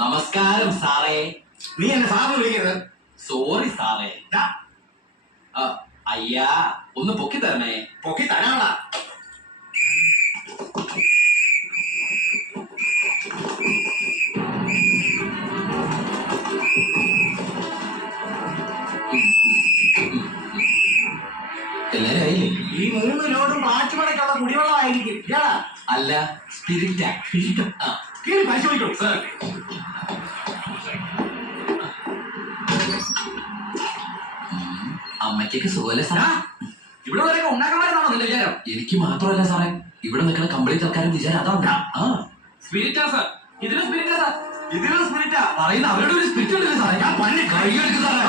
നമസ്കാരം സാറേ. നീ എന്നെ സാറ് വിളിക്കരുത്. സോറി സാറേ. അയ്യാ ഒന്ന് പൊക്കി തരണേ. പൊക്കി തരാടാ. എല്ലാരും ആയില്ലേ? ഈ 3 ലോഡും ആറ്റുമടക്കുള്ള കുടിവെള്ളമായിരിക്കും. ഇയാളാ? അല്ല, സ്പിരിറ്റാ. കീറി പരിശോധിക്കും സാർ. അമ്മയ്ക്കൊക്കെ സുഖമല്ലേ സാറേ? ഇവിടെ വരെയൊക്കെ ഉണ്ടാക്കന്മാരാണോ നിന്റെ വിചാരം? എനിക്ക് മാത്രമല്ല സാറേ, ഇവിടെ നിൽക്കുന്ന കംപ്ലീറ്റ് ആൾക്കാരും വിചാരം അതാ. സ്പിരിറ്റാ സാർ. ഇതിലും സ്പിരിറ്റാ സാർ. ഇതിലും സ്പിരിറ്റാ പറയുന്ന അവരുടെ ഒരു സ്പിരിറ്റ് ഉണ്ടല്ലേ സാറേ? ഞാൻ പണി കൈയെടുക്കും സാറേ.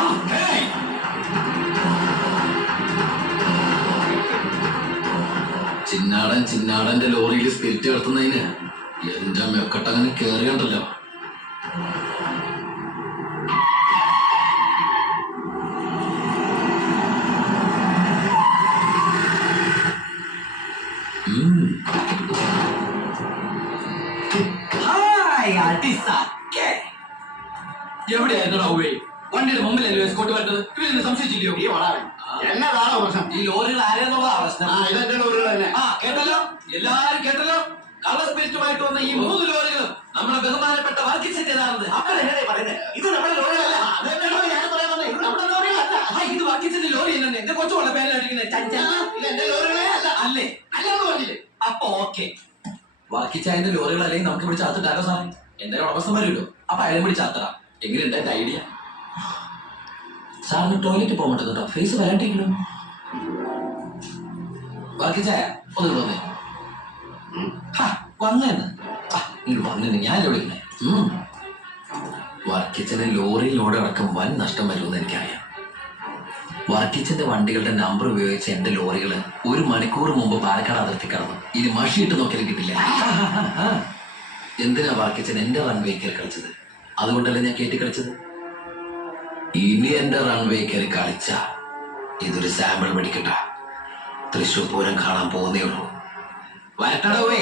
ചിന്നാടന്റെ ലോറിയിൽ സ്പിരിറ്റ് കിടത്തുന്നതിന് എന്റെ മെക്കട്ടങ്ങനെ കേറിയണ്ടല്ലോ. എവിടെയായിരുന്നു ഔവേ? വണ്ടിയുടെ മുമ്പിലല്ലോ എസ്കോട്ട് വരുന്നത്. ഇവരെന്നെ സംശയിച്ചില്ലയോ? എന്നതാണ് പ്രശ്നം? ഈ ലോറികൾ ആരെന്നുള്ളതാ പ്രശ്നം. ഇതെന്റെ ലോറികൾ തന്നെ. കേട്ടല്ലോ, എല്ലാരും കേട്ടല്ലോ. കള്ള സ്പിരിറ്റുമായിട്ട് വന്ന ഈ 3 ലോറികളും നമ്മുടെ ബഹുമാനപ്പെട്ട വർക്കിച്ചെന്റേതാണെന്ന്. അപ്പഴല്ലേ പറയുന്നത്? ഇത് നമ്മുടെ ലോറികളല്ല. ഞാൻ പറയാൻ വന്നത് ഇത് നമ്മുടെ ലോറികളല്ല. ഇത് വർക്കിച്ചെന്റെ ലോറി അല്ലെന്ന് എന്റെ കൊച്ചുള്ള പേരടിക്കുന്നത്. ഇത് എന്റെ ലോറികളെ അല്ല. അല്ലേ? അല്ലാന്ന് പറഞ്ഞില്ലേ? അപ്പൊ ഓക്കെ, വർക്കിച്ചായന്റെ ലോറികൾ അല്ലെങ്കിൽ നമുക്ക് ഇവിടെ ചാത്തിട്ടാലോ സാറേ? എന്തായാലും ഉടമസ്ഥം വരുമല്ലോ. അപ്പൊ അയാളെ പിടി ചാത്തറാം. എങ്ങനെയുണ്ട് എന്റെ ഐഡിയ? സാറിന് ടോയ്ലറ്റ് പോകാൻ പറ്റും കേട്ടോ. ഫേസ് വരാണ്ടിരിക്കണം. വർക്കിച്ചായ ഒന്ന് തോന്നേ വന്നേന്ന്. ഇങ്ങോട്ട് വന്നേന്ന് ഞാനല്ലേ വിളിക്കണേ. വർക്കിച്ചന് ലോറി ലോഡ് അടക്കം വൻ നഷ്ടം വരുമെന്ന് എനിക്കറിയാം. വർക്കിച്ചന്റെ വണ്ടികളുടെ നമ്പർ ഉപയോഗിച്ച് എന്റെ ലോറികള് 1 മണിക്കൂർ മുമ്പ് പാലക്കാട് അതിർത്തി കടന്നു. ഇനി മഷിയിട്ട് നോക്കിയാലും കിട്ടില്ല. എന്തിനാ വർക്കിച്ചൻ എന്റെ റൺവേ കയറി കളിച്ചത്? അതുകൊണ്ടല്ലേ ഞാൻ കയറ്റി കളിച്ചത്. ഇനി എന്റെ റൺവേ കയറി കളിച്ച ഇതൊരു സാമ്പിൾ പിടിക്കട്ട. തൃശ്ശൂർ പൂരം കാണാൻ പോകുന്നേ ഉള്ളൂ. വരട്ടടവേ.